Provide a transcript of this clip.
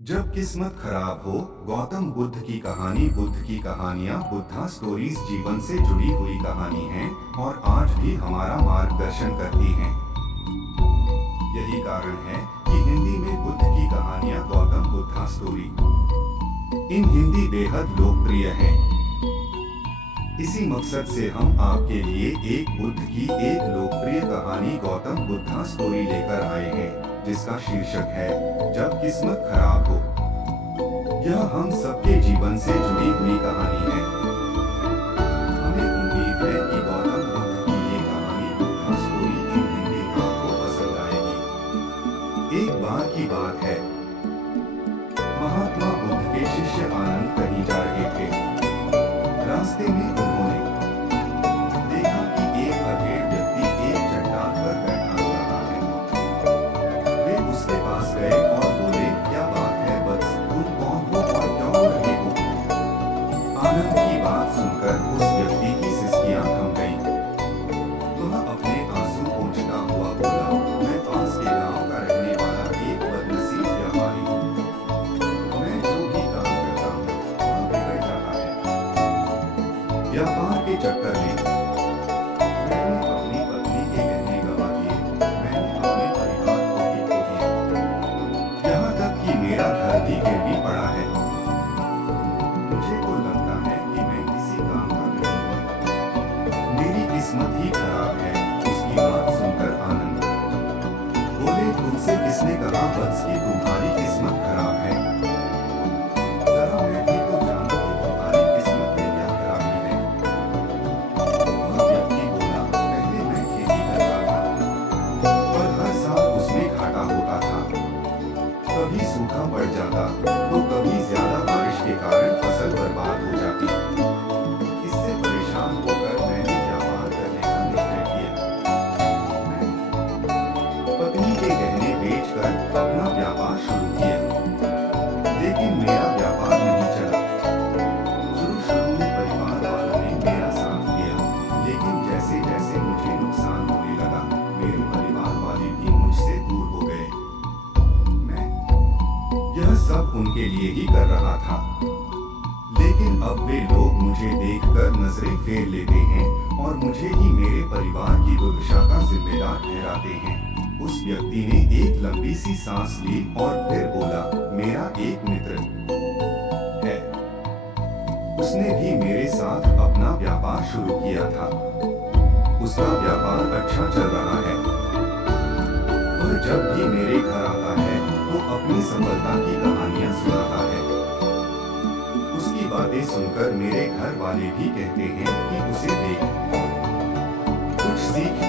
जब किस्मत खराब हो। गौतम बुद्ध की कहानी। बुद्ध की कहानियाँ बुद्धा स्टोरीज जीवन से जुड़ी हुई कहानी हैं और आज भी हमारा मार्गदर्शन करती हैं। यही कारण है कि हिंदी में बुद्ध की कहानियाँ गौतम बुद्धा स्टोरी इन हिंदी बेहद लोकप्रिय हैं। इसी मकसद से हम आपके लिए एक बुद्ध की एक लोकप्रिय कहानी गौतम बुद्धा स्टोरी लेकर आए हैं, जिसका शीर्षक है जब किस्मत खराब हो। यह हम सबके जीवन से जुड़ी हुई कहानी है। हमें उम्मीद है कि गौतम बुद्ध की ये कहानी बुद्धा स्टोरी इन हिंदी आपको पसंद आएगी। एक बार की बात है, महात्मा बुद्ध के शिष्य आनंद कहीं जा रहे थे। रास्ते में उन्होंने देखा कि एक अधेड़ व्यक्ति एक चट्टान पर बैठा रहा है। वे उसके पास गए और बोले, क्या बात है वत्स, तुम कौन हो और क्यों रो रहे हो? आनंद की बात सुनकर उस व्यक्ति की सिसकियां थम गईं। वह अपने आंसू पोंछता हुआ बोला, मैं पास के गांव का रहने वाला एक बदनसीब व्यापारी हूँ। मैं जो भी काम करता हूँ वह बिगड़ जाता है। व्यापार के चक्कर में मैंने अपनी पत्नी के गहने गंवा दिए, मैंने अपने परिवार को भी खो दिया, यहाँ तक कि मेरा घर भी गिरवी पड़ा है। मुझे तो लगता है कि मैं किसी काम का नहीं हूँ। मेरी किस्मत ही खराब है। उसकी बात सुनकर आनंद बोले, तुमसे किसने कहा वत्स कि तुम्हारी किस्मत खराब है? जरा मैं भी तो जानूं कि तुम्हारी किस्मत में क्या खराबी है। वह व्यक्ति बोला, पहले मैं खेती करता था, पर हर साल उसमें घाटा होता था। कभी सूखा पड़ जाता तो कभी ज्यादा बारिश के कारण फसल बर्बाद हो जाती। इससे परेशान होकर मैंने व्यापार करने का निश्चय किया। मैंने पत्नी के गहने बेचकर अपना व्यापार शुरू किया, लेकिन मेरा व्यापार नहीं चला। शुरू में परिवार वालों ने मेरा साथ दिया, लेकिन जैसे जैसे मुझे नुकसान होने लगा, मेरे परिवार वाले भी मुझसे दूर हो गए। मैं यह सब उनके लिए ही कर रहा था, लेकिन अब वे लोग मुझे देखकर नजरें फेर लेते हैं और मुझे ही मेरे परिवार की दुर्दशा का जिम्मेदार ठहराते हैं। उस व्यक्ति ने एक लंबी सी सांस ली और फिर बोला, मेरा एक मित्र है, उसने भी मेरे साथ अपना व्यापार शुरू किया था। उसका व्यापार अच्छा चल रहा है, और जब भी मेरे घर आता है तो अपनी सफलता की कहानियां सुनाता है। उसकी बातें सुनकर मेरे घर वाले भी कहते हैं कि उसे देख, कुछ सीख।